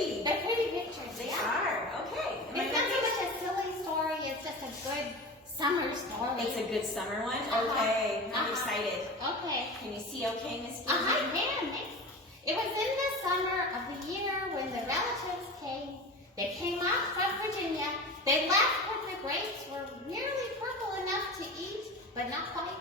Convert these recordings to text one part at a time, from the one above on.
pretty. They're pretty pictures. They are. Okay. It's not so much a silly story. It's just a good summer story. It's a good summer one? Okay. I'm excited. Okay. Can you see okay, Miss Gizzy? I can. It was in the summer of the year when the relatives came. They came up from Virginia. They left when the grapes were nearly purple enough to eat, but not quite.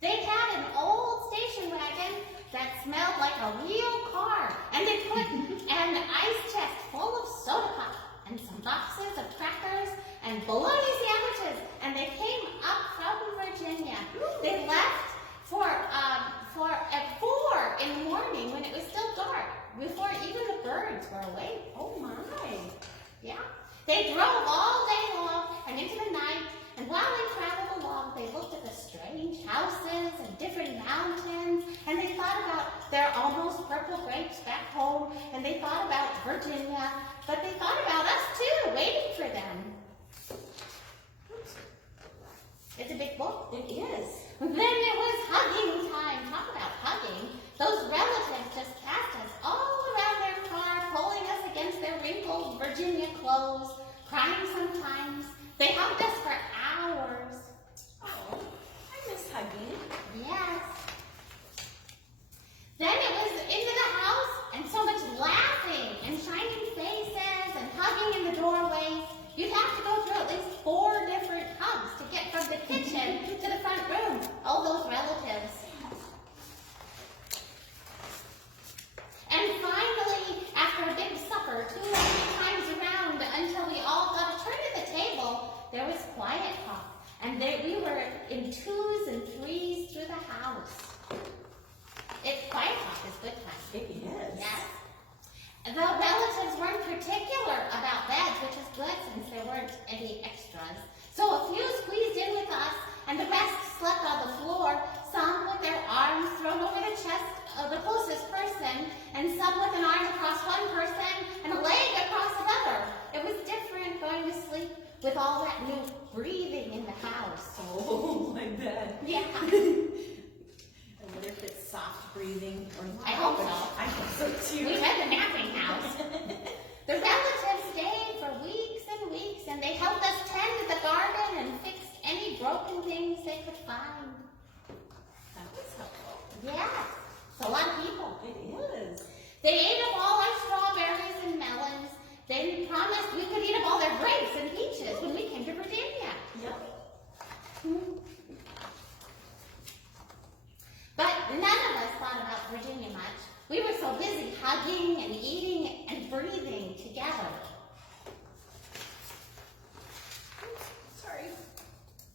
They had an old station wagon that smelled like a real car, and they put an ice chest full of soda pop and some boxes of crackers and bologna sandwiches, and they came up from Virginia. They left at 4 in the morning when it was still dark, before even the birds were awake. Oh my. Yeah. They drove all day long and into the night, and while they traveled along, they looked at the strange houses and different mountains, and they thought about their almost purple grapes back home, and they thought about Virginia, but they thought about us too, waiting for them. It's a big book. It is. Then it was hugging time. Talk about hugging. Those relatives just passed us all around their car, pulling us against their wrinkled Virginia clothes, crying sometimes. They hugged us for hours. Oh, I miss hugging. Yes. Then it was into the house, and so much laughing and shining faces and hugging in the doorways. You'd have to go through at least 4 different hugs to get from the kitchen to the front room. All those relatives. And finally, after a big supper, 2 or 3 times around until we all got a turn at the table, there was quiet talk. And we were in 2s and 3s through the house. Quiet talk is good time. It is. Yes. The relatives weren't particular about beds, which is good since there weren't any extras. So a few squeezed in with us, and the rest slept on the floor, some with their arms thrown over the chest of the closest person, and some with an arm across one person and a leg across another. It was different going to sleep with all that new breathing in the house. Oh, I bet. Yeah. I wonder if it's soft breathing or not. I hope so. I hope so too. We had the napping house. The relatives stayed for weeks and weeks, and they helped us tend the garden and fixed any broken things they could find. That was helpful. Yeah, it's a lot of people. It is. They ate up all our strawberries and melons. They promised we could eat up all their grapes and peaches when we came to Virginia. Yep. But none of us thought about Virginia much. We were so busy hugging and eating and breathing together. Sorry.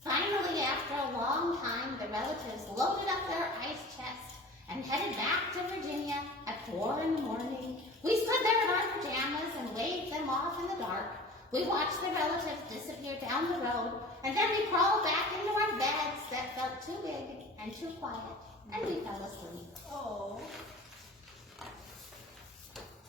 Finally, after a long time, the relatives loaded up their ice chest and headed back to Virginia at 4 in the morning. We stood there in our pajamas and waved them off in the dark. We watched the relatives disappear down the road, and then we crawled back into our beds that felt too big and too quiet, and we fell asleep. Oh.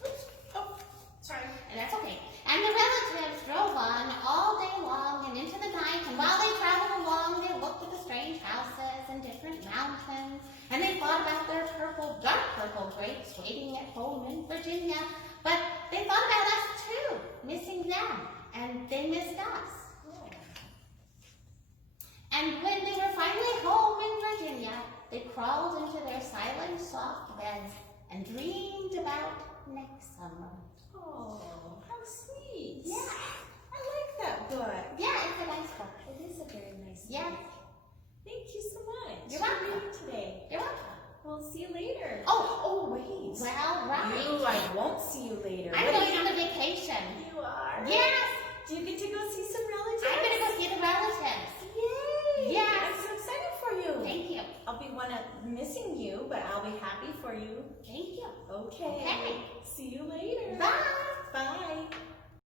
Oops. Oh, sorry. And that's okay. And the relatives drove on all day long and into the night, and while they traveled along, they looked at the strange houses and different mountains, and they thought about their purple, dark purple grapes waiting at home in Virginia, but they thought about us too, missing them, and they missed us. Oh. And when they were finally home in Virginia, they crawled into their silent, soft beds and dreamed about next summer. Oh, how sweet. Yeah. I like that book. Yeah, it's a nice book. It is a very nice Yeah. book. Thank you so much. You're welcome. for reading today. You're welcome. We'll see you later. Oh, wait. well, right. I won't see you later. I'm going on a vacation. You are? Yes. Do you get to go see some relatives? I'm going to go see the relatives. Yay. Yes. I'm so excited for you. Thank you. I'll be missing you, but I'll be happy for you. Thank you. Okay. Okay. See you later. Bye. Bye.